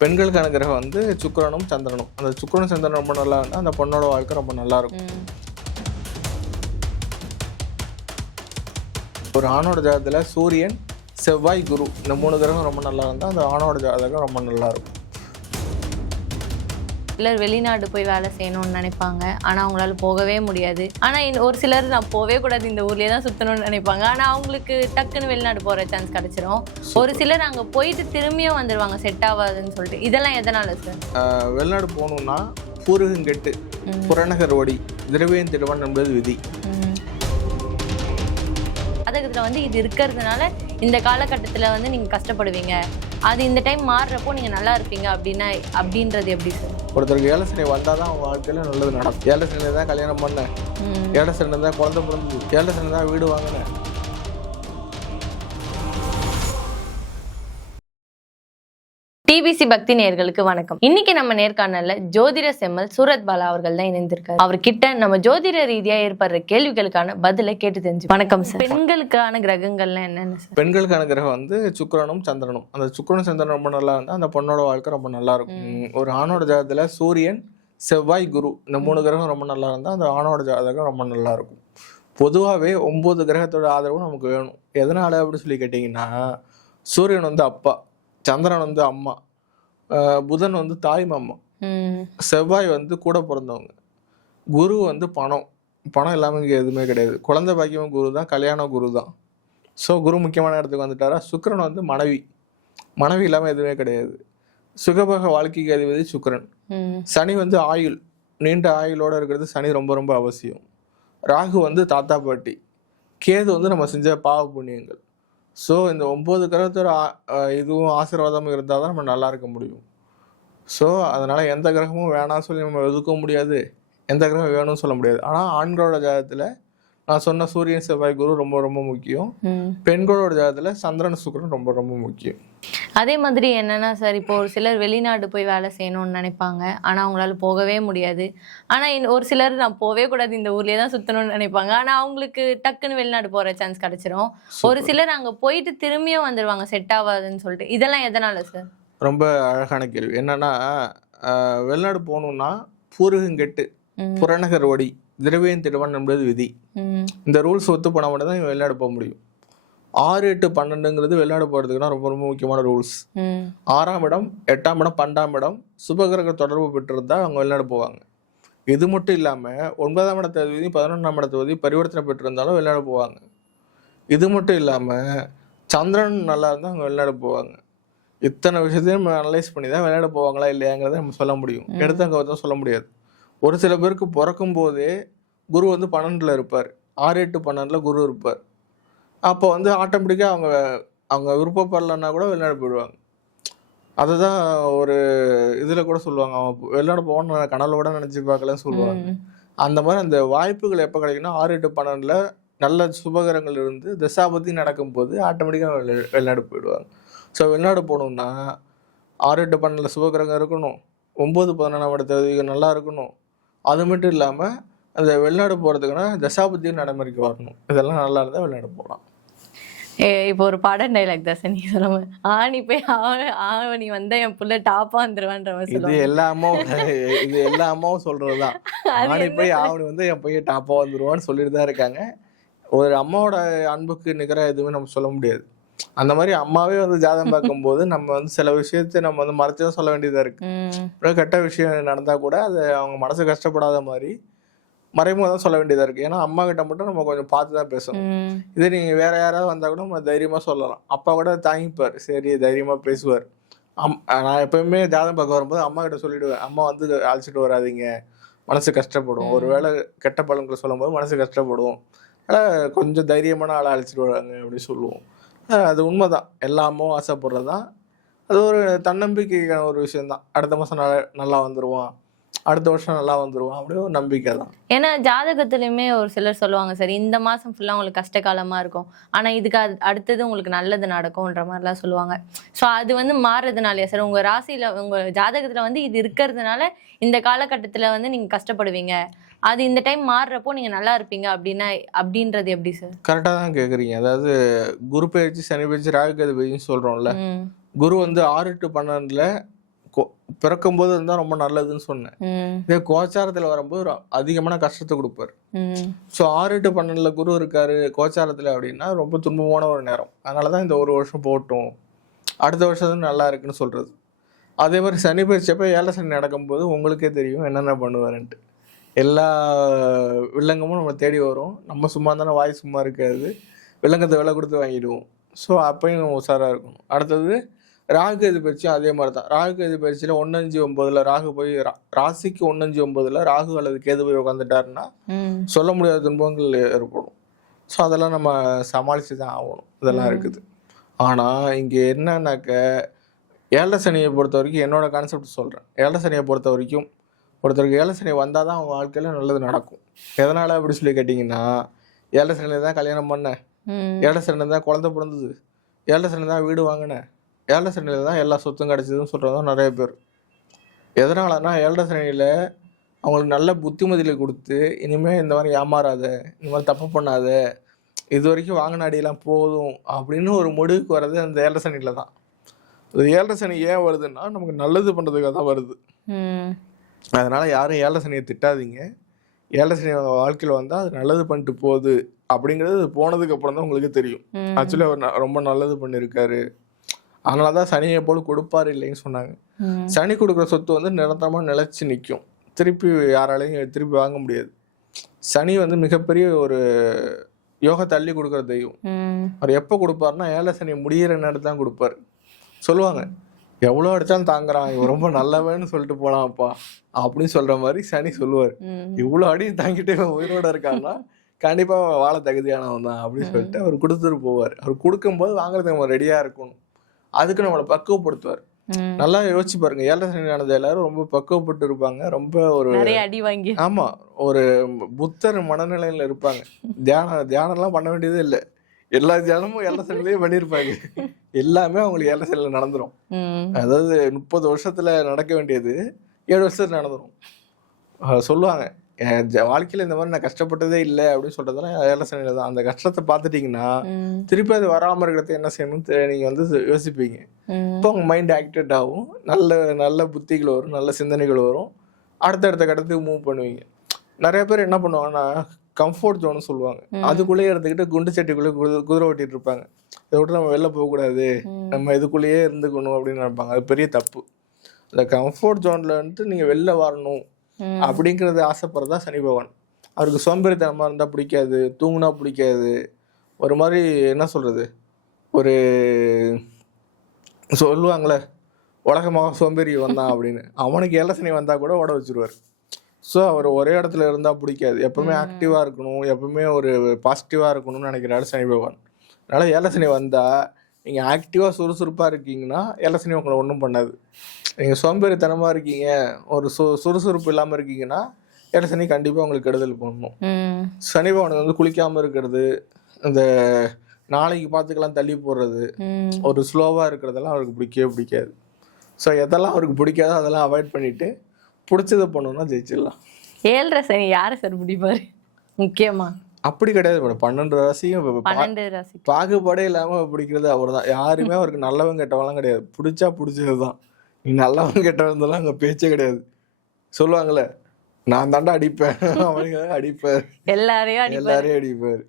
பெண்களுக்கான கிரகம் வந்து சுக்கிரனும் சந்திரனும். அந்த சுக்கிரனும் சந்திரனும் ரொம்ப நல்லா இருந்தால் அந்த பொண்ணோட வாழ்க்கை ரொம்ப நல்லா இருக்கும். ஒரு ஆணோட ஜாதகத்தில் சூரியன், செவ்வாய், குரு இந்த 3 கிரகம் ரொம்ப நல்லா இருந்தால் அந்த ஆணோட ஜாதகம் ரொம்ப நல்லா இருக்கும். சிலர் வெளிநாடு போய் வேலை செய்யணும்னு நினைப்பாங்க, ஆனால் அவங்களால போகவே முடியாது. ஆனால் ஒரு சிலர் நான் போகவே கூடாது, இந்த ஊர்லேயே தான் சுற்றணும்னு நினைப்பாங்க. ஆனால் அவங்களுக்கு டக்குன்னு வெளிநாடு போகிற சான்ஸ் கிடச்சிரும். ஒரு சிலர் அங்கே போயிட்டு திரும்பியும் வந்துடுவாங்க, செட் ஆகாதுன்னு சொல்லிட்டு. இதெல்லாம் எதனால சார்? வெளிநாடு போகணுன்னா பூர்வீகம் கெட்டு புறநகர் ஓடி திரவியம் திடுவன் என்பது விதி. ஜாதகத்தில் வந்து இது இருக்கிறதுனால இந்த காலகட்டத்தில் வந்து நீங்கள் கஷ்டப்படுவீங்க, அது இந்த டைம் மாறுறப்போ நீங்கள் நல்லா இருப்பீங்க அப்படின்றது எப்படி சார்? ஒருத்தருக்கு ஏழை சனி வந்தால் தான் அவங்க வாழ்க்கையில் நல்லது நடக்கும். ஏழை சனி தான் கல்யாணம் பண்ணேன், ஏழை சனி தான் குழந்தை பிறந்தது, ஏழை சனி தான் வீடு வாங்கினேன். டிபிசி பக்தி நேயர்களுக்கு வணக்கம். இன்னைக்கு நம்ம நேர்காணல்ல ஜோதிட செம்மல் சூரத் பாலா அவர்கள் தான் இணைந்திருக்காரு. அவர்கிட்ட நம்ம ஜோதிட ரீதியா ஏற்படுற கேள்விகளுக்கான பதிலை கேட்டு தெரிஞ்சு. வணக்கம் சார். பெண்களுக்கான கிரகங்கள்லாம் என்னென்ன சார்? பெண்களுக்கான கிரகம் வந்து சுக்கிரனும் சந்திரனும். அந்த சுக்கிரனும் சந்திரனும் ரொம்ப நல்லா இருந்தால் அந்த பொண்ணோட வாழ்க்கை ரொம்ப நல்லா இருக்கும். ஒரு ஆணோட ஜாதகத்தில் சூரியன், செவ்வாய், குரு இந்த 3 கிரகம் ரொம்ப நல்லா இருந்தால் அந்த ஆணோட ஜாதகம் ரொம்ப நல்லா இருக்கும். பொதுவாகவே 9 கிரகத்தோட ஆதரவு நமக்கு வேணும். எதனால அப்படின்னு சொல்லி கேட்டிங்கன்னா, சூரியன் வந்து அப்பா, சந்திரன் வந்து அம்மா, புதன் வந்து தாய் மாமா, செவ்வாய் வந்து கூட பிறந்தவங்க, குரு வந்து பணம் இல்லாமல் இங்கே எதுவுமே கிடையாது. குழந்தை பாக்கியம் குரு தான், கல்யாணம் குரு தான். ஸோ குரு முக்கியமான இடத்துக்கு வந்துட்டாரா. சுக்கிரன் வந்து மனைவி இல்லாமல் எதுவுமே கிடையாது. சுகபக வாழ்க்கைக்கு அதிபதி சுக்கிரன். சனி வந்து ஆயுள், நீண்ட ஆயுளோடு இருக்கிறது சனி ரொம்ப ரொம்ப அவசியம். ராகு வந்து தாத்தா பாட்டி, கேது வந்து நம்ம செஞ்ச பாவ புண்ணியங்கள். ஸோ இந்த 9 கிரகத்தோட இதுவும் ஆசீர்வாதமும் இருந்தால் தான் நம்ம நல்லா இருக்க முடியும். ஸோ அதனால் எந்த கிரகமும் வேணாம்னு சொல்லி நம்ம ஒதுக்க முடியாது, எந்த கிரகம் வேணும்னு சொல்ல முடியாது. ஆனால் ஆண்களோட ஜாதகத்தில் நான் சொன்ன சூரியன், செவ்வாய், குரு ரொம்ப ரொம்ப முக்கியம். பெண்களோட ஜாதகத்தில் சந்திரன், சுக்கிரன் ரொம்ப ரொம்ப முக்கியம். அதே மாதிரி என்னன்னா சார், இப்போ ஒரு சிலர் வெளிநாடு போய் வேலை செய்யணும்னு நினைப்பாங்க, ஆனால் அவங்களால போகவே முடியாது. ஆனால் ஒரு சிலர் நான் போகவே கூடாது, இந்த ஊர்லேயே தான் சுற்றணும்னு நினைப்பாங்க. ஆனால் அவங்களுக்கு டக்குன்னு வெளிநாடு போகிற சான்ஸ் கிடச்சிரும். ஒரு சிலர் அங்கே போயிட்டு திரும்பியும் வந்துடுவாங்க, செட் ஆகாதுன்னு சொல்லிட்டு. இதெல்லாம் எதனால சார்? ரொம்ப அழகான கேள்வி. என்னன்னா, வெளிநாடு போகணுன்னா பூர்வீகம் கெட்டு புறநகர் ஓடி திரவியம் திடுவன் என்பது விதி. இந்த ரூல்ஸ் ஒத்து போனால் மட்டும் தான் வெளிநாடு போக முடியும். 6, 8, 12ங்கிறது வெளிநாடு போகிறதுக்குன்னா ரொம்ப ரொம்ப முக்கியமான ரூல்ஸ். 6ஆம் இடம், 8ஆம் இடம், 12ஆம் இடம் சுபகிரக தொடர்பு பெற்றிருந்தால் அவங்க வெளிநாடு போவாங்க. இது மட்டும் இல்லாமல் 9ஆம் இடத்ததிபதி 11ஆம் இடத்ததிபதி பரிவர்த்தனை பெற்றிருந்தாலும் வெளிநாடு போவாங்க. இது மட்டும் இல்லாமல் சந்திரன் நல்லா இருந்தால் அவங்க வெளிநாடு போவாங்க. இத்தனை விஷயத்தையும் நம்ம அனலைஸ் பண்ணி தான் வெளிநாடு போவாங்களா இல்லையாங்கிறத நம்ம சொல்ல முடியும். எடுத்தவங்க சொல்ல முடியாது. ஒரு சில பேருக்கு பிறக்கும் போதே குரு வந்து 12ல் இருப்பார், 6, 8, 12ல் குரு இருப்பார். அப்போ வந்து ஆட்டோமேட்டிக்காக அவங்க விருப்பப்படலைன்னா கூட வெளிநாடு போயிடுவாங்க. அதுதான் ஒரு இதில் கூட சொல்லுவாங்க, அவங்க வெளிநாடு போகணும்னு கனவுல கூட நினச்சி பார்க்கலன்னு சொல்லுவாங்க. அந்த மாதிரி அந்த வாய்ப்புகள் எப்போ கிடைக்குன்னா 6, 8, 12ல் நல்ல சுபகரங்கள் இருந்து தசாபதி நடக்கும்போது ஆட்டோமேட்டிக்காக வெளிநாடு போயிடுவாங்க. ஸோ வெளிநாடு போகணுன்னா 6, 8, 12ல் சுபகிரகம் இருக்கணும், 9, 11ஆம் இடத்துல நல்லா இருக்கணும். அது மட்டும் இல்லாமல் அந்த வெளிநாடு போகிறதுக்குன்னா தசாபதியும் நடைமுறைக்கு வரணும். இதெல்லாம் நல்லா இருந்தால் வெளிநாடு போகலாம். இப்போ ஒரு பாடம் டைலாக் தான் சார் நீங்க சொல்லுவாங்க, ஆணி போய் ஆவணி வந்தா என் புள்ள டாப்பா வந்துருவான்ற மாதிரி. இது எல்லா அம்மாவும் சொல்கிறது தான். ஆணி போய் ஆவணி வந்து என் பையன் டாப்பா வந்துருவான்னு சொல்லிட்டு தான் இருக்காங்க. ஒரு அம்மாவோட அன்புக்கு நிகராக எதுவுமே நம்ம சொல்ல முடியாது. அந்த மாதிரி அம்மாவே வந்து ஜாதகம் பார்க்கும்போது நம்ம வந்து சில விஷயத்தை நம்ம வந்து மறைச்சுதான் சொல்ல வேண்டியதாக இருக்குது. கெட்ட விஷயம் நடந்தால் கூட அது அவங்க மனசு கஷ்டப்படாத மாதிரி மறைமுகம் தான் சொல்ல வேண்டியதாக இருக்குது. ஏன்னா அம்மா கிட்ட மட்டும் நம்ம கொஞ்சம் பார்த்து தான் பேசணும். இதே நீங்கள் வேற யாராவது வந்தால் கூட நம்ம தைரியமாக சொல்லலாம். அப்பா கூட தாங்கிப்பார், சரி தைரியமாக பேசுவார். நான் எப்பவுமே ஜாதகம் பார்க்க வரும்போது அம்மா கிட்ட சொல்லிவிடுவேன், அம்மா வந்து அழைச்சிட்டு வராதிங்க, மனசு கஷ்டப்படும். ஒரு வேளை கெட்ட பலன்களை சொல்லும்போது மனசு கஷ்டப்படும், அதனால் கொஞ்சம் தைரியமான ஆளை அழைச்சிட்டு வராங்க அப்படின்னு சொல்லுவோம். அது உண்மைதான், எல்லா அம்மாவும் ஆசைப்படுறது தான். அது ஒரு தன்னம்பிக்கைக்கான ஒரு விஷயம்தான். அடுத்த மாதம் நல்லா வந்துடுவான், அடுத்த வருஷம் நல்லா வந்துடுவான், அப்படியே ஒரு நம்பிக்கை தான். ஏன்னா ஜாதகத்துலையுமே ஒரு சிலர் சொல்லுவாங்க, சரி இந்த மாதம் ஃபுல்லாக உங்களுக்கு கஷ்ட காலமாக இருக்கும், ஆனால் இதுக்கு அடுத்தது உங்களுக்கு நல்லது நடக்கும்ன்ற மாதிரிலாம் சொல்லுவாங்க. ஸோ அது வந்து மாறுறதுனாலயா சார்? உங்கள் ராசியில் உங்கள் ஜாதகத்தில் வந்து இது இருக்கிறதுனால இந்த காலகட்டத்தில் வந்து நீங்கள் கஷ்டப்படுவீங்க, அது இந்த டைம் மாறுறப்போ நீங்கள் நல்லா இருப்பீங்க அப்படின்றது எப்படி சார்? கரெக்டாக தான் கேட்குறீங்க. அதாவது குரு பயிற்சி, சனி பயிற்சி, ராகு கேது பயிற்சின்னு சொல்கிறோம்ல. குரு வந்து 6 to 12ல் பிறக்கும்போது இருந்தால் ரொம்ப நல்லதுன்னு சொன்னேன். இதே கோச்சாரத்தில் வரும்போது அதிகமான கஷ்டத்தை கொடுப்பாரு. ஸோ 6 to 12 குரு இருக்காரு கோச்சாரத்தில் அப்படின்னா ரொம்ப துன்பமான ஒரு நேரம். அதனால தான் இந்த 1 வருஷம் போட்டும், அடுத்த வருஷம் நல்லா இருக்குன்னு சொல்றது. அதே மாதிரி சனி பயிற்சியப்போ 7 சனி நடக்கும்போது உங்களுக்கே தெரியும் என்னென்ன பண்ணுவாருன்ட்டு. எல்லா வில்லங்கமும் நம்ம தேடி வரும். நம்ம சும்மா தானே வாய் சும்மா இருக்காது, வில்லங்கத்தை விலை கொடுத்து வாங்கிடுவோம். ஸோ அப்பையும் நம்ம உஷாராக இருக்கணும். அடுத்தது ராகு கேது பயிற்சியும் அதே மாதிரி தான். ராகு கேது பயிற்சியில் 1-5-9 ராகு போய் ராசிக்கு 1-5-9 ராகு அல்லது கேது போய் உட்காந்துட்டாருன்னா சொல்ல முடியாத துன்பங்கள் ஏற்படும். ஸோ அதெல்லாம் நம்ம சமாளித்து தான் ஆகணும். இதெல்லாம் இருக்குது. ஆனால் இங்கே என்னன்னாக்க 7 சனியை பொறுத்த வரைக்கும் என்னோட கான்செப்ட் சொல்கிறேன். 7 சனியை பொறுத்த வரைக்கும் ஒருத்தருக்கு 7 சனி வந்தால் தான் அவங்க வாழ்க்கையில் நல்லது நடக்கும். எதனால் அப்படி சொல்லி கேட்டிங்கன்னா, 7 சனியில் தான் கல்யாணம் பண்ணேன், 7 சனியில் தான் குழந்தை பிறந்தது, 7 சனியில் தான் வீடு வாங்கினேன், 7 சனியில் தான் எல்லா சொத்தும் கிடச்சிதுன்னு சொல்கிறதும் நிறைய பேர். எதனாலனா 7 சனியில் அவங்களுக்கு நல்ல புத்திமதிகளை கொடுத்து இனிமேல் இந்த மாதிரி ஏமாறாத, இந்த மாதிரி தப்பு பண்ணாத, இது வரைக்கும் வாங்கின அடியெல்லாம் போதும் அப்படின்னு ஒரு முடிவுக்கு வர்றது அந்த 7 சனியில் தான். அது 7 சனி ஏன் வருதுன்னா நமக்கு நல்லது பண்ணுறதுக்காக தான் வருது. அதனால் யாரும் 7 சனியை திட்டாதீங்க. 7 சனி வாழ்க்கையில் வந்தால் அது நல்லது பண்ணிட்டு போகுது அப்படிங்கிறது போனதுக்கு அப்புறம் தான் உங்களுக்கு தெரியும். ஆக்சுவலி அவர் ரொம்ப நல்லது பண்ணியிருக்காரு. அதனால தான் சனியை போல் கொடுப்பாரு இல்லைன்னு சொன்னாங்க. சனி கொடுக்குற சொத்து வந்து நிரந்தரமாக நிலைச்சி நிற்கும். திருப்பி யாராலையும் திருப்பி வாங்க முடியாது. சனி வந்து மிகப்பெரிய ஒரு யோகா தள்ளி கொடுக்குற தெய்வம். அவர் எப்போ கொடுப்பாருன்னா 7 சனி முடிகிற நேரத்தில் தான் கொடுப்பாரு. சொல்லுவாங்க, எவ்வளோ அடித்தாலும் தாங்குறான், இவன் ரொம்ப நல்லவன்னு சொல்லிட்டு போலாம்ப்பா அப்படின்னு சொல்கிற மாதிரி சனி சொல்லுவார். இவ்வளோ அடியும் தாங்கிட்டு உயிரோடு இருக்கான்னா கண்டிப்பாக வாழ தகுதியானவன் தான் அப்படின்னு சொல்லிட்டு அவர் கொடுத்துட்டு போவார். அவர் கொடுக்கும்போது வாங்குறதுக்கு நம்ம ரெடியாக இருக்கணும். அதுக்கு நம்மளை பக்குவப்படுத்துவார். நல்லா யோசிச்சு பாருங்க, 7 சனி நடந்த எல்லாரும் ரொம்ப பக்குவப்பட்டு இருப்பாங்க. ரொம்ப ஒரு அடி வாங்கி ஆமா ஒரு புத்தர் மனநிலையில இருப்பாங்க. தியானம்லாம் பண்ண வேண்டியதே இல்லை. எல்லா தியானமும் 7 சனிலேயே பண்ணியிருப்பாங்க. எல்லாமே அவங்களுக்கு 7 சனியில் நடந்துடும். அதாவது 30 வருஷத்துல நடக்க வேண்டியது 7 வருஷத்துல நடந்துடும். சொல்லுவாங்க, வாழ்க்கையில் இந்த மாதிரி நான் கஷ்டப்பட்டதே இல்லை அப்படின்னு சொல்றதெல்லாம் 7 சனியில தான். அந்த கஷ்டத்தை பார்த்துட்டீங்கன்னா திருப்பி அது வராமல் இருக்கிறத என்ன செய்யணும்னு நீங்கள் வந்து யோசிப்பீங்க. இப்போ உங்கள் மைண்ட் ஆக்டிவேட் ஆகும், நல்ல நல்ல புத்திகள் வரும், நல்ல சிந்தனைகள் வரும், அடுத்தடுத்த கட்டத்துக்கு மூவ் பண்ணுவீங்க. நிறைய பேர் என்ன பண்ணுவாங்கன்னா கம்ஃபர்ட் ஜோன்னு சொல்லுவாங்க. அதுக்குள்ளேயே இருந்துக்கிட்டு குண்டு சட்டிக்குள்ளே குதிரை ஓட்டிட்டு இருப்பாங்க. இதை விட்டு நம்ம வெளில போகக்கூடாது, நம்ம இதுக்குள்ளேயே இருந்துக்கணும் அப்படின்னு நினைப்பாங்க. அது பெரிய தப்பு. அந்த கம்ஃபர்ட் ஜோன்ல வந்துட்டு நீங்கள் வெளில வரணும் அப்படிங்கிறது ஆசைப்படுறதா சனி பகவான். அவருக்கு சோம்பேறித்தனமாக இருந்தால் பிடிக்காது, தூங்குனா பிடிக்காது. ஒரு மாதிரி என்ன சொல்கிறது, ஒரு சொல்லுவாங்களே உலகமாக சோம்பேறி வந்தான் அப்படின்னு, அவனுக்கு 7 சனி வந்தால் கூட ஓட வச்சுருவார். ஸோ அவர் ஒரே இடத்துல இருந்தால் பிடிக்காது. எப்பவுமே ஆக்டிவாக இருக்கணும், எப்பவுமே ஒரு பாசிட்டிவாக இருக்கணும்னு நினைக்கிறாரு சனி பகவான். அதனால் 7 சனி வந்தால் நீங்கள் ஆக்டிவாக சுறுசுறுப்பாக இருக்கீங்கன்னா 7 சனி உங்களை ஒன்றும் பண்ணாது. நீங்கள் சோம்பேறித்தனமாக இருக்கீங்க, ஒரு சுறுசுறுப்பு இல்லாமல் இருக்கீங்கன்னா 7 சனி கண்டிப்பாக உங்களுக்கு கெடுதல் பண்ணணும். சனி பகவான் வந்து குளிக்காமல் இருக்கிறது, இந்த நாளைக்கு பார்த்துக்கலாம் தள்ளி போடுறது, ஒரு ஸ்லோவாக இருக்கிறதெல்லாம் அவருக்கு பிடிக்கவே பிடிக்காது. ஸோ எதெல்லாம் அவருக்கு பிடிக்காதோ அதெல்லாம் அவாய்ட் பண்ணிவிட்டு பிடிச்சதை பண்ணணும்னா ஜெயிச்சிடலாம். 7 சனி யாரை சார் பிடிப்பாரு முக்கியமா? அப்படி கிடையாது மேடம். 12 ராசியும் பாகுபாடே இல்லாம பிடிக்கிறது அவர் தான். யாருமே அவருக்கு நல்லவன் கெட்டவெல்லாம் கிடையாது. பிடிச்சா பிடிச்சது தான். நீ நல்லவன் கெட்டவன் அங்க பேச்சே கிடையாது. சொல்லுவாங்கல்ல, நான் தாண்டா அடிப்பேன், அவனுக்கு அடிப்பார், எல்லாரையும் அடிப்பார்.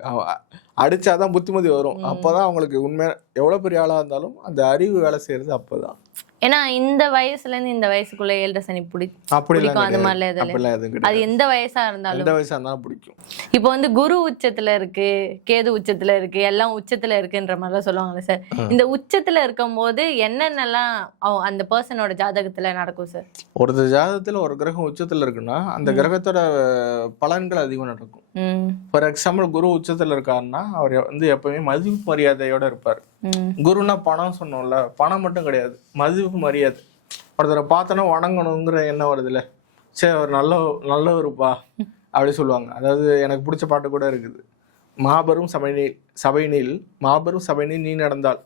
அடிச்சாதான் புத்திமதி வரும். அப்பதான் அவங்களுக்கு உண்மையா எவ்வளவு பெரிய ஆளா இருந்தாலும் அந்த அறிவு வேலை செய்யறது அப்பதான். ஏன்னா இந்த வயசுல இருந்து இந்த வயசுக்குள்ள 7 சனி பிடிக்கும் அது மாதிரிலாம் அது எந்த வயசா இருந்தாலும் பிடிக்கும். இப்போ வந்து குரு உச்சத்துல இருக்கு, கேது உச்சத்துல இருக்கு, எல்லாம் உச்சத்துல இருக்குன்ற மாதிரிலாம் சொல்லுவாங்கல்ல சார். இந்த உச்சத்துல இருக்கும் போது என்னென்னலாம் அந்த பர்சனோட ஜாதகத்துல நடக்கும் சார்? ஒரு ஜாதகத்துல ஒரு கிரகம் உச்சத்துல இருக்குன்னா அந்த கிரகத்தோட பலன்கள் அதிகம் நடக்கும். ஃபார் எக்ஸாம்பிள் குரு உச்சத்துல இருக்காருன்னா அவர் வந்து எப்பவுமே மதிப்பு மரியாதையோட இருப்பார். குருன்னா பணம் சொன்னோம்ல, பணம் மட்டும் கிடையாது, மதிப்பு மரியாதை. ஒருத்தரை பார்த்தோன்னா வணங்கணுங்கிற எண்ணம் வருதுல்ல, சரி அவர் நல்லவருப்பா அப்படி சொல்லுவாங்க. அதாவது எனக்கு பிடிச்ச பாட்டு கூட இருக்குது, மாபெரும் சபைனில் மாபெரும் சபைனில் நீ நடந்தால்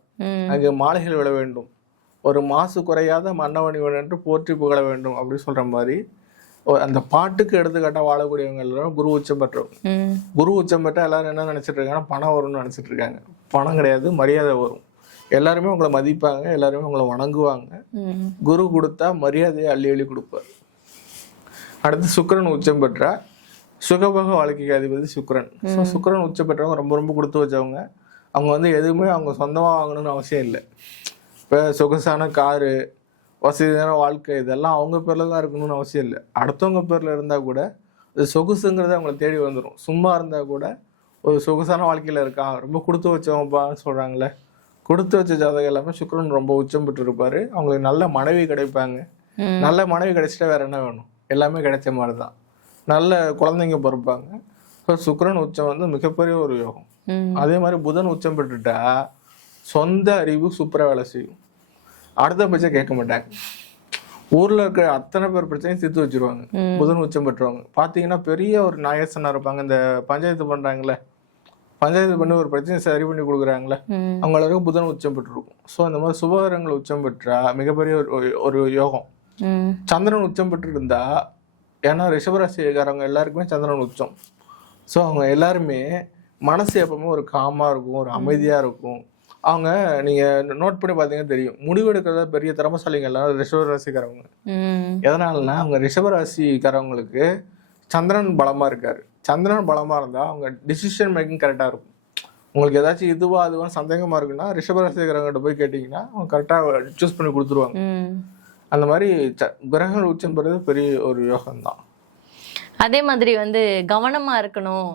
அங்கு மாலைகள் விழ வேண்டும், ஒரு மாசு குறையாத மன்னவனிவன் என்று போற்றி புகழ வேண்டும் அப்படின்னு சொல்ற மாதிரி அந்த பாட்டுக்கு எடுத்துக்காட்டா வாழக்கூடியவங்க எல்லாரும் குரு உச்சம் பெற்றவங்க. குரு உச்சம் பெற்றா எல்லாரும் என்ன நினைச்சிட்டு இருக்காங்கன்னா பணம் வரும்னு நினைச்சிட்டு இருக்காங்க. பணம் கிடையாது, மரியாதை வரும். எல்லாருமே உங்களை மதிப்பாங்க, எல்லாருமே உங்களை வணங்குவாங்க. குரு கொடுத்தா மரியாதையை அள்ளி அள்ளி கொடுப்பார். அடுத்து சுக்கிரன் உச்சம் பெற்றா சுகபோக வாழ்க்கைக்கு அதிபதி சுக்கிரன். ஸோ சுக்கிரன் உச்சம் பெற்றவங்க ரொம்ப ரொம்ப கொடுத்து வச்சவங்க. அவங்க வந்து எதுவுமே அவங்க சொந்தமாக வாங்கணும்னு அவசியம் இல்லை. இப்போ சொகுசான காரு, வசதியான வாழ்க்கை, இதெல்லாம் அவங்க பேரில் தான் இருக்கணும்னு அவசியம் இல்லை. அடுத்தவங்க பேரில் இருந்தால் கூட அது சொகுசுங்கிறத அவங்களை தேடி வந்துடும். சும்மா இருந்தால் கூட ஒரு சொகுசான வாழ்க்கையில் இருக்கான், ரொம்ப கொடுத்து வச்சவன்ப்பான்னு சொல்கிறாங்களே, கொடுத்து வச்ச ஜாதகம் எல்லாமே சுக்கிரன் ரொம்ப உச்சம் பெற்று இருப்பாரு. அவங்களுக்கு நல்ல மனைவி கிடைப்பாங்க. நல்ல மனைவி கிடைச்சிட்டா வேற என்ன வேணும், எல்லாமே கிடைச்ச மாதிரி தான். நல்ல குழந்தைங்க பிறப்பாங்க. ஸோ சுக்கிரன் உச்சம் வந்து மிகப்பெரிய ஒரு யோகம். அதே மாதிரி புதன் உச்சம் பெற்றுட்டா சொந்த அறிவு சூப்பரா வேலை செய்யும். அடுத்த பட்சம் கேட்க மாட்டாங்க. ஊர்ல இருக்க அத்தனை பேர் பிரச்சனையும் தீர்த்து வச்சிருவாங்க புதன் உச்சம் பெற்றவங்க. பாத்தீங்கன்னா பெரிய ஒரு நாயசனா இருப்பாங்க. இந்த பஞ்சாயத்து பண்றாங்களே, பஞ்சாயத்து பண்ணி ஒரு பிரச்சனை சரி பண்ணி கொடுக்குறாங்களே, அவங்களுக்கு புதன் உச்சம் பெற்றிருக்கும். ஸோ இந்த மாதிரி சுபகரங்கள் உச்சம் பெற்றா மிகப்பெரிய ஒரு யோகம். சந்திரன் உச்சம் பெற்று இருந்தா, ஏன்னா ரிஷபராசிக்காரவங்க எல்லாருக்குமே சந்திரன் உச்சம். ஸோ அவங்க எல்லாருமே மனசு எப்பவுமே ஒரு காமா இருக்கும், ஒரு அமைதியா இருக்கும். அவங்க நீங்க நோட் பண்ணி பாத்தீங்கன்னா தெரியும், முடிவெடுக்கிறத பெரிய திறமசாலிங்க எல்லாம் ரிஷபராசிக்காரவங்க. எதனாலன்னா அவங்க ரிஷபராசிக்காரவங்களுக்கு சந்திரன் பலமா இருக்காரு. சந்திரன் பலமா இருந்தா அவங்க டிசிஷன் மேக்கிங் கரெக்டா இருக்கும். உங்களுக்கு ஏதாச்சும் இதுவா அதுவான்னு சந்தேகமா இருக்குன்னா ரிஷபராசிக்காரங்கிட்ட போய் கேட்டீங்கன்னா அவங்க கரெக்டா சூஸ் பண்ணி கொடுத்துருவாங்க. அந்த மாதிரி கிரகங்கள் உச்சம் பெறுறது பெரிய ஒரு யோகம் தான். அதே மாதிரி வந்து கவனமா இருக்கணும்,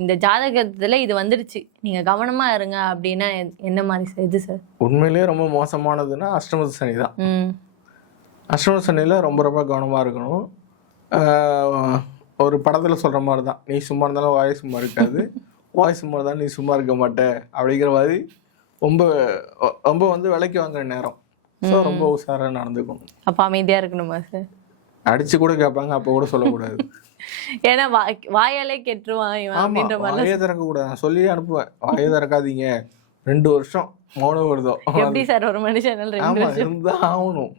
இந்த ஜாதகத்துல இது வந்துடுச்சு நீங்க கவனமா இருங்க அப்படின்னா என்ன மாதிரி இது சார்? உண்மையிலேயே ரொம்ப மோசமானதுன்னா அஷ்டம சனி தான். அஷ்டம சனியில ரொம்ப ரொம்ப கவனமா இருக்கணும். ஒரு படத்துல சொல்ற மாதிரி தான், நீ சும்மா இருந்தாலும் வாய் சும்மா இருக்காது, வாய் சும்மா இருந்தாலும் நீ சும்மா இருக்க மாட்டே அப்படிங்கிற மாதிரி ரொம்ப ரொம்ப வந்து விலைக்கு வாங்குற நேரம். ஸோ ரொம்ப உஷாரா நடந்துக்கணும். அப்ப அமைதியா இருக்கணுமா சார்? அடிச்சு கூட கேட்பாங்க, அப்ப கூட சொல்லக்கூடாது. ஏன்னா வாயாலே கெட்டுருவான். வாயே திறக்க கூடாது. நான் சொல்லியே அனுப்புவேன், வாயே திறக்காதீங்க, 2 வருஷம் மௌனம் வருதோ. எப்படி சார் ஒரு மனுஷன் இருந்தா ஆகணும்.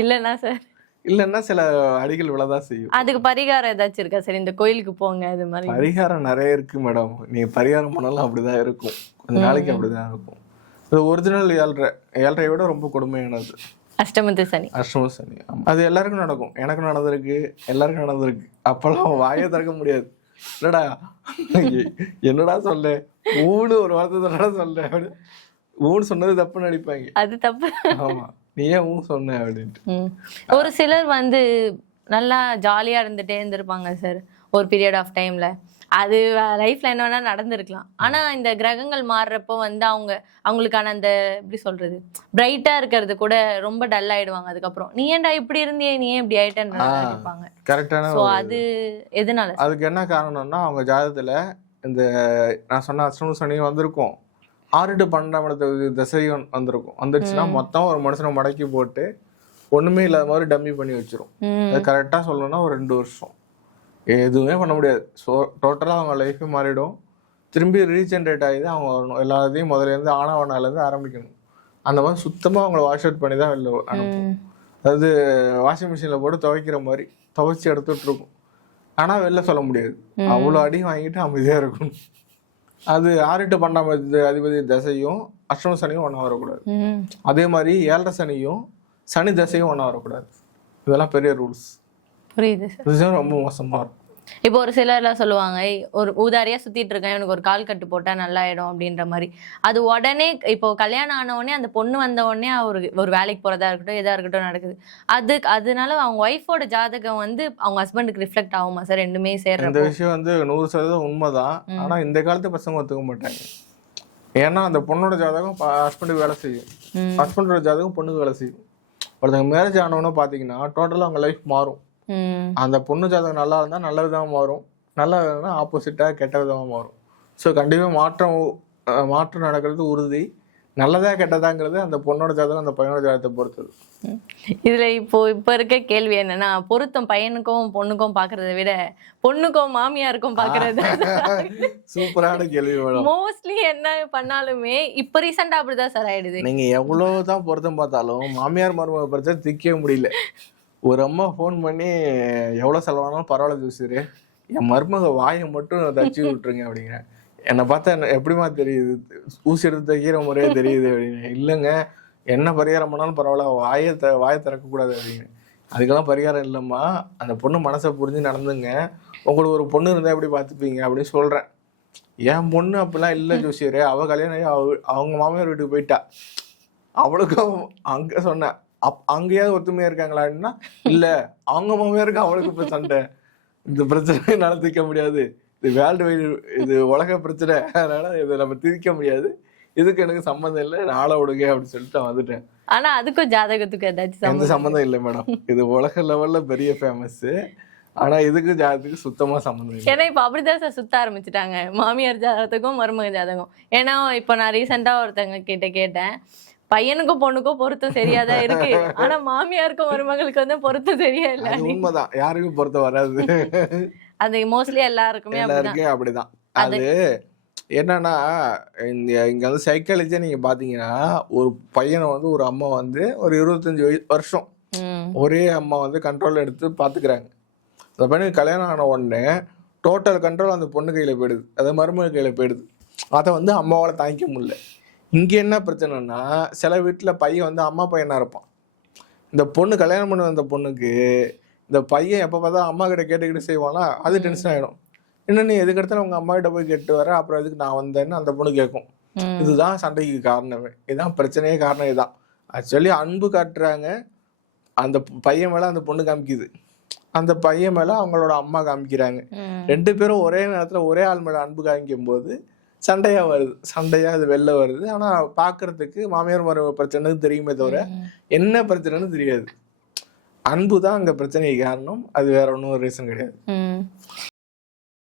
இல்லன்னா சார், இல்லன்னா சில அடிகள் விழதான் செய்யும். அதுக்கு பரிகாரம் ஏதாச்சும் இருக்கா சார்? இந்த கோயிலுக்கு போங்க இது மாதிரி பரிகாரம் நிறைய இருக்கு மேடம். நீங்க பரிகாரம் பண்ணாலும் அப்படிதான் இருக்கும், கொஞ்ச நாளைக்கு அப்படிதான் இருக்கும். இது ஒரிஜினல் 7.5 விட ரொம்ப கொடுமையானது அஷ்டமத்து சனி. அஷ்டம சனி அது எல்லாருக்கும் நடக்கும். எனக்கு நடந்திருக்கு, எல்லாருக்கும் நடந்திருக்கு. அப்பெல்லாம் வாயை திறக்க முடியாது. இல்லடா என்னடா சொல்ல, ஊனு ஒரு வார்த்தை சொல்ல, ஊன்னு சொன்னது தப்புன்னு நடிப்பாங்க. அது தப்பு. ஆமா, நீ ஏன் ஊன் சொன்ன அப்படின்ட்டு. ஒரு சிலர் வந்து நல்லா ஜாலியா இருந்துட்டே இருந்திருப்பாங்க சார் ஒரு பீரியட் ஆஃப் டைம்ல. அது லைஃப்ல என்ன வேணா நடந்திருக்கலாம். ஆனா இந்த கிரகங்கள் மாறுறப்போ வந்து அவங்களுக்கான அந்த எப்படி சொல்றது, பிரைட்டா இருக்கிறது கூட ரொம்ப டல் ஆயிடுவாங்க. அதுக்கப்புறம் நீ ஏன்டா இப்படி இருந்தியே, நீ ஏன் இப்படி ஆயிட்டேன்னு நினைப்பாங்க. கரெக்டான. அது எதனால? அதுக்கு என்ன காரணம்னா, அவங்க ஜாதகத்துல இந்த நான் சொன்ன அஷ்டம சனி வந்திருக்கும், 6 to 12ஆம் இடத்து திசையும் வந்திருக்கும். வந்துடுச்சுன்னா மொத்தம் ஒரு மனுஷனை மடக்கி போட்டு ஒண்ணுமே இல்லாத மாதிரி டம்மி பண்ணி வச்சிரும். அது கரெக்டா சொல்லணும்னா ஒரு 2 வருஷம் எதுவுமே பண்ண முடியாது. ஸோ டோட்டலாக அவங்க லைஃபே மாறிடும். திரும்பி ரீஜென்ரேட் ஆகி தான் அவங்க வரணும். எல்லாத்தையும் முதலேருந்து ஆனவனாலேருந்து ஆரம்பிக்கணும். அந்த மாதிரி சுத்தமாக அவங்கள வாஷ் அவுட் பண்ணி தான் வெளில அனுப்பும். அதாவது வாஷிங் மிஷினில் போட்டு துவைக்கிற மாதிரி துவைச்சி எடுத்துட்டு இருக்கும். ஆனால் வெளில சொல்ல முடியாது. அவ்வளோ அடி வாங்கிட்டு அமைதியாக இருக்கணும். அது 6 to 12ஆம் அதிபதி தசையும் அஷ்டம சனியும் ஒன்றா வரக்கூடாது. அதே மாதிரி 7.5 சனியும் சனி தசையும் ஒன்றா வரக்கூடாது. இதெல்லாம் பெரிய ரூல்ஸ். புரியுது சார். ரொம்ப மோசமா இருக்கும். இப்போ ஒரு சிலர்லாம் சொல்லுவாங்க, ஒரு ஊதாரியா சுத்திட்டு இருக்கேன், எனக்கு ஒரு கால் கட்டு போட்டா நல்லா ஆயிடும் அப்படின்ற மாதிரி. அது உடனே இப்போ கல்யாணம் ஆன உடனே அந்த பொண்ணு வந்த உடனே ஒரு வேலைக்கு போறதா இருக்கட்டும், எதா இருக்கட்டும் நடக்குது. அதனால அவங்க ஒய்ஃபோட ஜாதகம் வந்து அவங்க ஹஸ்பண்டுக்கு ரிஃப்ளெக்ட் ஆகுமா சார்? ரெண்டுமே சேர்ற இந்த விஷயம் வந்து 100% உண்மைதான். ஆனா இந்த காலத்து பசங்க ஒத்துக்க மாட்டாங்க. ஏன்னா அந்த பொண்ணோட ஜாதகம் ஹஸ்பண்டுக்கு வேலை செய்யும், ஹஸ்பண்டோட ஜாதகம் பொண்ணுக்கு வேலை செய்யும். ஒருத்தவங்க மேரேஜ் ஆனவனும் பாத்தீங்கன்னா டோட்டலா அவங்க லைஃப் மாறும். அந்த பொண்ணு ஜாதகம் நல்லா இருந்தா நல்ல விதமா மாறும், நல்லா இருந்தா ஆப்போசிட்டா கெட்ட விதமா மாறும். ஸோ கண்டிப்பா மாற்றம் நடக்கிறது உறுதி. நல்லதா கெட்டதாங்கிறது அந்த பொண்ணோட ஜாதகம் அந்த பையனோட ஜாதகத்தை பொறுத்தது. இதுல இப்ப இருக்க கேள்வி என்னன்னா, பொருத்தம் பையனுக்கும் பொண்ணுக்கும் பாக்குறத விட பொண்ணுக்கும் மாமியாருக்கும் பாக்குறது. சூப்பரான கேள்வி. மோஸ்ட்லி என்ன பண்ணாலுமே இப்ப ரீசெண்டா அப்படிதான் சார் ஆயிடுது. நீங்க எவ்வளவுதான் பொருத்தம் பார்த்தாலும் மாமியார் மருமக பிரச்சனை திக்கவே முடியல. ஒரு அம்மா ஃபோன் பண்ணி எவ்வளோ செலவானாலும் பரவாயில்ல ஜோசியர், என் மருமக வாயை மட்டும் தச்சு விட்டுருங்க அப்படிங்கிறேன். என்னை பார்த்தா எப்படிமா தெரியுது, ஊசி எடுத்து தைக்கிற முறையே தெரியுது அப்படின்னு. இல்லைங்க, என்ன பரிகாரம் பண்ணாலும் பரவாயில்ல, வாயை திறக்கக்கூடாது அப்படின்னு. அதுக்கெல்லாம் பரிகாரம் இல்லைம்மா, அந்த பொண்ணு மனசை புரிஞ்சு நடந்துங்க, உங்களுக்கு ஒரு பொண்ணு இருந்தால் எப்படி பார்த்துப்பீங்க அப்படின்னு சொல்கிறேன். என் பொண்ணு அப்படிலாம் இல்லை ஜோசியரே, அவள் கல்யாணம் ஆகி அவங்க மாமியார் வீட்டுக்கு போயிட்டா, அவளுக்கும் அங்கே சொன்னேன் அங்கேயாவது ஒத்துமையாக இருக்காங்களான்னா, இல்லை அவங்க மாமியாருக்கு அவளுக்கு இப்போ சண்டை, இந்த பிரச்சனை நடத்திக்க முடியாது, இது வேர்ல்டு வைடு, இது உலக பிரச்சனை, அதனால இதை நம்ம தீர்க்க முடியாது, இதுக்கு எனக்கு சம்மந்தம் இல்லை, நாளை விடுங்க அப்படின்னு சொல்லிட்டு நான் வந்துட்டேன். ஆனா அதுக்கும் ஜாதகத்துக்கும் ஏதாச்சும் எந்த சம்மந்தம் இல்லை மேடம், இது உலக லெவல்ல பெரிய ஃபேமஸ், ஆனா இதுக்கு ஜாதகத்துக்கு சுத்தமா சம்மந்தம் இல்லை. ஏன்னா இப்ப அப்படிதான் சார் சுத்த ஆரம்பிச்சுட்டாங்க மாமியார் ஜாதகத்துக்கும் மருமக ஜாதகம். ஏன்னா இப்ப நான் ரீசெண்டா ஒருத்தங்க கேட்டேன், பையனுக்கும் பொண்ணுக்கும் பொருத்தம் சரியாதான் இருக்கு, ஆனா மாமியாருக்கும் மருமகளுக்கு வந்து பொருத்தம் சரியா இல்ல. உண்மைதான், யாருக்கும் பொருத்தம் வராது, அது மோஸ்ட்லி எல்லாருக்குமே அப்படிதான். அது என்னன்னா இங்க வந்து சைக்காலஜியா நீங்க பாத்தீங்கன்னா, ஒரு பையனை வந்து ஒரு அம்மா வந்து ஒரு 25 வருஷம் ஒரே அம்மா வந்து கண்ட்ரோல் எடுத்து பாத்துக்கிறாங்க. அந்த பையனுக்கு கல்யாணம் ஆன உடனே டோட்டல் கண்ட்ரோல் அந்த பொண்ணு கையில போயிடுது, அது மருமக கையில போயிடுது. அதை வந்து அம்மாவால தாங்கிக்க முடியல. இங்க என்ன பிரச்சனைனா, சில வீட்டுல பையன் வந்து அம்மா பையனா இருப்பான், இந்த பொண்ணு கல்யாணம் பண்ண வந்த பொண்ணுக்கு இந்த பையன் எப்ப பார்த்தா அம்மா கிட்ட கேட்டுக்கிட்டு செய்வானா, அது டென்ஷன் ஆயிடும். இன்னும் நீ எதுக்கடுத்தாலும் உங்க அம்மா கிட்ட போய் கேட்டு வர, அப்புறம் எதுக்கு நான் வந்தேன்னு அந்த பொண்ணு கேட்கும். இதுதான் சண்டைக்கு காரணமே, இதுதான் பிரச்சனையே காரணம். இதுதான் ஆக்சுவலி அன்பு காட்டுறாங்க, அந்த பையன் மேல அந்த பொண்ணு காமிக்குது, அந்த பையன் மேல அவங்களோட அம்மா காமிக்கிறாங்க. 2 பேரும் ஒரே நேரத்துல ஒரே ஆள் மேல அன்பு காமிக்கும் போது சண்டையா வருது, சண்டையா அது வெளில வருது. ஆனா பாக்குறதுக்கு மாமியார் மருமக பிரச்சனை தெரியுமே தவிர என்ன பிரச்சனைன்னு தெரியாது. அன்பு தான் அங்க பிரச்சனைக்கு காரணம், அது வேற ஒன்றும் ரீசன் கிடையாது.